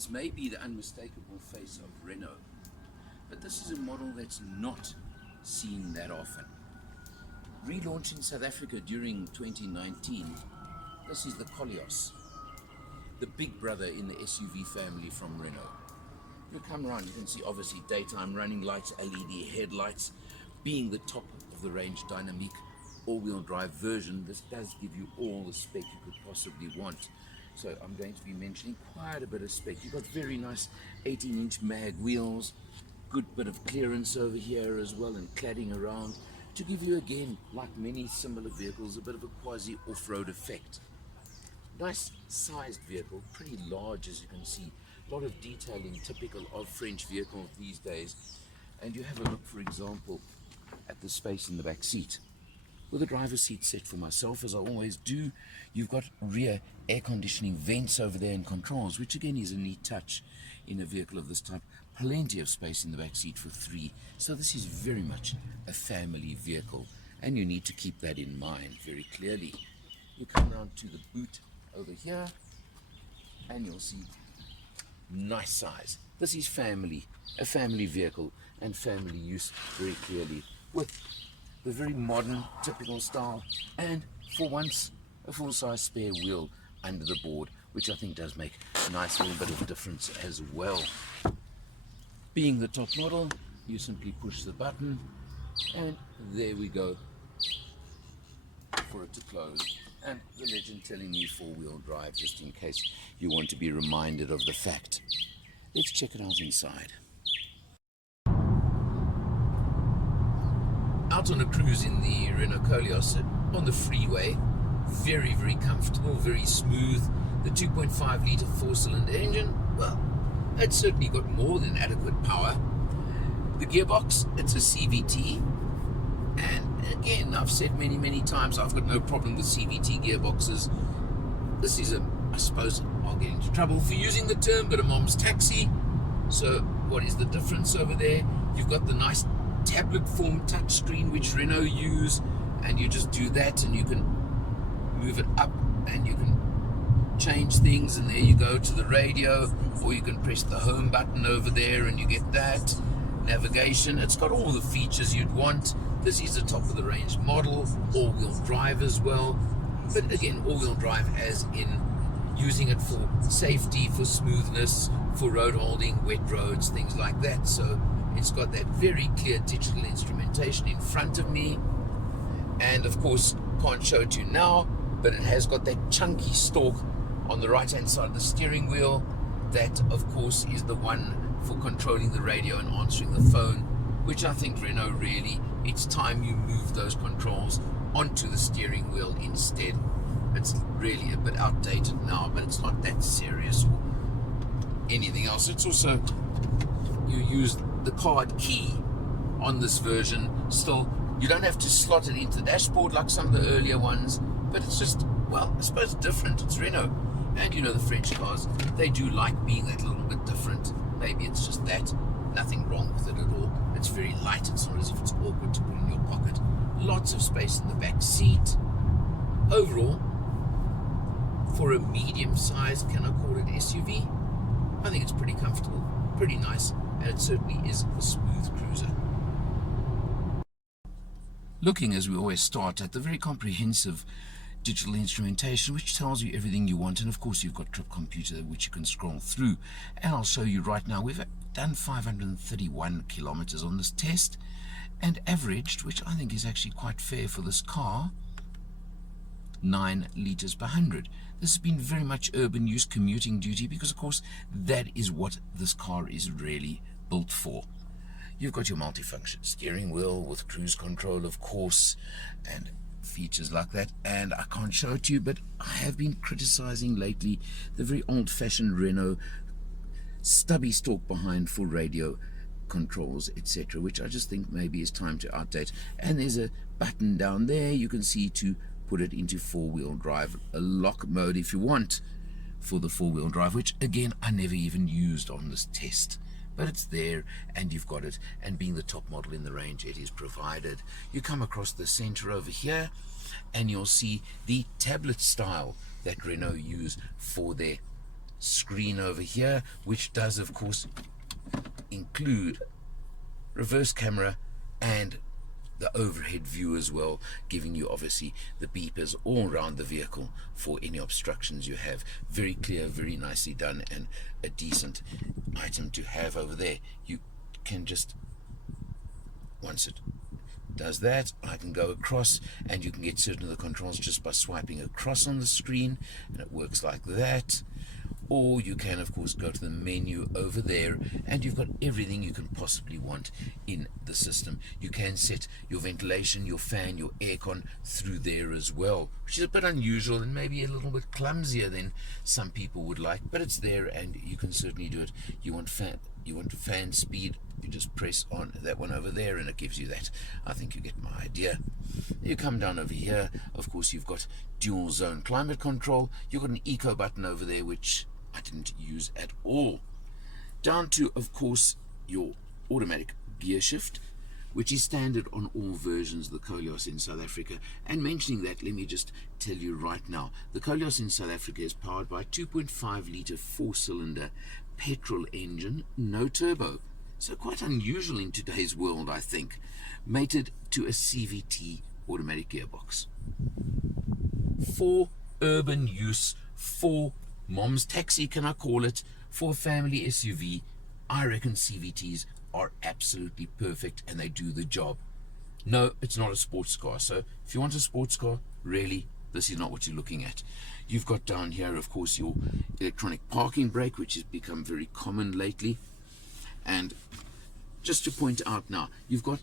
This may be the unmistakable face of Renault, but this is a model that's not seen that often. Relaunched in South Africa during 2019, this is the Koleos, the big brother in the SUV family from Renault. You come around, you can see obviously daytime running lights, LED headlights. Being the top of the range Dynamique all-wheel drive version, this does give you all the spec you could possibly want. So I'm going to be mentioning quite a bit of spec. You've got very nice 18-inch mag wheels, good bit of clearance over here as well, and cladding around to give you, again, like many similar vehicles, a bit of a quasi off-road effect. Nice sized vehicle, pretty large as you can see. A lot of detailing typical of French vehicles these days. And you have a look, for example, at the space in the back seat. With the driver's seat set for myself, as I always do, you've got rear air conditioning vents over there and controls, which again is a neat touch in a vehicle of this type. Plenty of space in the back seat for three. So this is very much a family vehicle, and you need to keep that in mind very clearly. You come around to the boot over here, and you'll see nice size. This is family, a family vehicle, and family use very clearly, with the very modern, typical style, and for once, a full-size spare wheel under the board, which I think does make a nice little bit of a difference as well. Being the top model, you simply push the button, and there we go for it to close. And the legend telling me four-wheel drive, just in case you want to be reminded of the fact. Let's check it out inside. Out on a cruise in the Renault Koleos on the freeway, very, very comfortable, very smooth. The 2.5 litre four-cylinder engine, well, it's certainly got more than adequate power. The gearbox, it's a CVT, and again, I've said many times, I've got no problem with CVT gearboxes. This is I suppose I'll get into trouble for using the term, but a mom's taxi. So what is the difference over there? You've got the nice tablet form touchscreen which Renault use, and you just do that and you can move it up and you can change things, and there you go to the radio, or you can press the home button over there and you get that. Navigation, it's got all the features you'd want. This is a top of the range model, all-wheel drive as well, but again, all-wheel drive as in using it for safety, for smoothness, for road holding, wet roads, things like that. So it's got that very clear digital instrumentation in front of me, and of course can't show it to you now, but it has got that chunky stalk on the right hand side of the steering wheel. That of course is the one for controlling the radio and answering the phone, which I think Renault really, it's time you move those controls onto the steering wheel instead. It's really a bit outdated now, but it's not that serious or anything else. It's also, you use the card key on this version. Still, you don't have to slot it into the dashboard like some of the earlier ones, but it's just, well, I suppose different. It's Renault, and you know the French cars, they do like being that little bit different. Maybe it's just that. Nothing wrong with it at all. It's very light. It's not as if it's awkward to put in your pocket. Lots of space in the back seat. Overall, for a medium size, can I call it SUV? I think it's pretty comfortable, pretty nice, and it certainly is a smooth cruiser. Looking, as we always start, at the very comprehensive digital instrumentation, which tells you everything you want, and of course you've got trip computer which you can scroll through, and I'll show you right now. We've done 531 kilometers on this test and averaged, which I think is actually quite fair for this car, 9 liters per 100. This has been very much urban use, commuting duty, because of course that is what this car is really built for. You've got your multifunction steering wheel with cruise control, of course, and features like that, and I can't show it to you, but I have been criticizing lately the very old-fashioned Renault stubby stalk behind for radio controls, etc., which I just think maybe is time to update. And there's a button down there you can see to put it into four-wheel drive, a lock mode if you want for the four-wheel drive, which again I never even used on this test, but it's there and you've got it, and being the top model in the range, it is provided. You come across the center over here and you'll see the tablet style that Renault use for their screen over here, which does of course include reverse camera and the overhead view as well, giving you obviously the beepers all around the vehicle for any obstructions you have. Very clear, very nicely done, and a decent item to have over there. You can just, once it does that, I can go across and you can get certain of the controls just by swiping across on the screen, and it works like that. Or you can of course go to the menu over there and you've got everything you can possibly want in the system. You can set your ventilation, your fan, your aircon through there as well, which is a bit unusual and maybe a little bit clumsier than some people would like, but it's there and you can certainly do it. You want fan speed, you just press on that one over there and it gives you that. I think you get my idea. You come down over here, of course you've got dual zone climate control. You've got an eco button over there which I didn't use at all. Down to of course your automatic gear shift, which is standard on all versions of the Koleos in South Africa. And mentioning that, let me just tell you right now, the Koleos in South Africa is powered by a 2.5 litre 4-cylinder petrol engine, no turbo. So quite unusual in today's world, I think. Mated to a CVT automatic gearbox. For urban use, for mom's taxi, can I call it, for a family SUV, I reckon CVTs are absolutely perfect and they do the job. No, it's not a sports car. So if you want a sports car, really, this is not what you're looking at. You've got down here, of course, your electronic parking brake, which has become very common lately. And just to point out now, you've got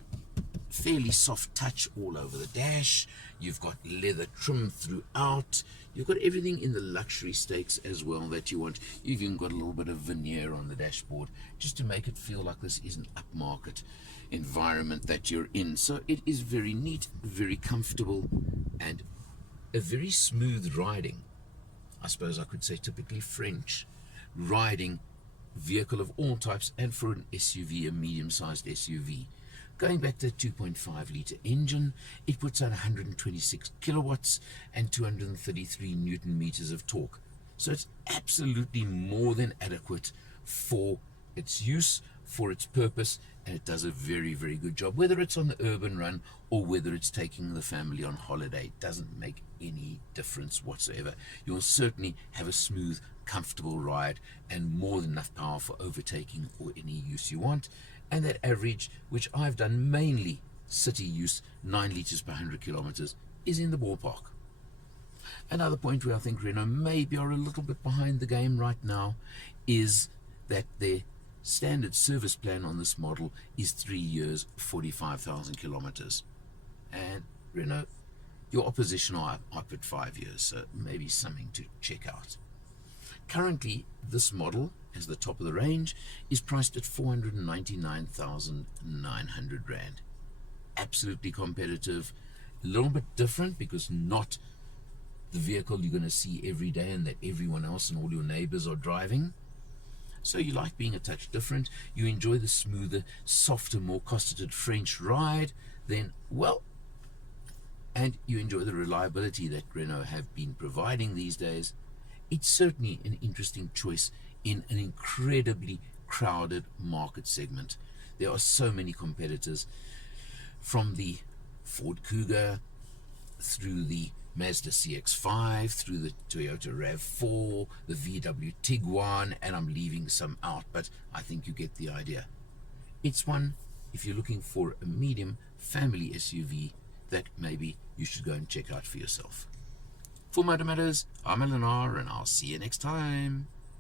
fairly soft touch all over the dash. You've got leather trim throughout. You've got everything in the luxury stakes as well that you want. You've even got a little bit of veneer on the dashboard just to make it feel like this is an upmarket environment that you're in. So it is very neat, very comfortable, and a very smooth riding. I suppose I could say typically French riding vehicle of all types, and for an SUV, a medium-sized SUV. Going back to the 2.5 litre engine, it puts out 126 kilowatts and 233 newton meters of torque. So it's absolutely more than adequate for its use, for its purpose, and it does a very, very good job. Whether it's on the urban run or whether it's taking the family on holiday, it doesn't make any difference whatsoever. You'll certainly have a smooth, comfortable ride and more than enough power for overtaking or any use you want. And that average, which I've done mainly city use, 9 litres per 100 kilometers, is in the ballpark. Another point where I think Renault maybe are a little bit behind the game right now is that their standard service plan on this model is 3 years, 45,000 kilometers. And Renault, your opposition are up at 5 years, so maybe something to check out. Currently, this model, as the top of the range, is priced at 499,900 Rand. Absolutely competitive, a little bit different because not the vehicle you're going to see every day and that everyone else and all your neighbors are driving. So you like being a touch different, you enjoy the smoother, softer, more cosseted French ride, then, well, and you enjoy the reliability that Renault have been providing these days, it's certainly an interesting choice in an incredibly crowded market segment. There are so many competitors, from the Ford Kuga, through the Mazda CX-5, through the Toyota RAV4, the VW Tiguan, and I'm leaving some out, but I think you get the idea. It's one, if you're looking for a medium family SUV, that maybe you should go and check out for yourself. For Motor Matters, I'm Eleanor, and I'll see you next time.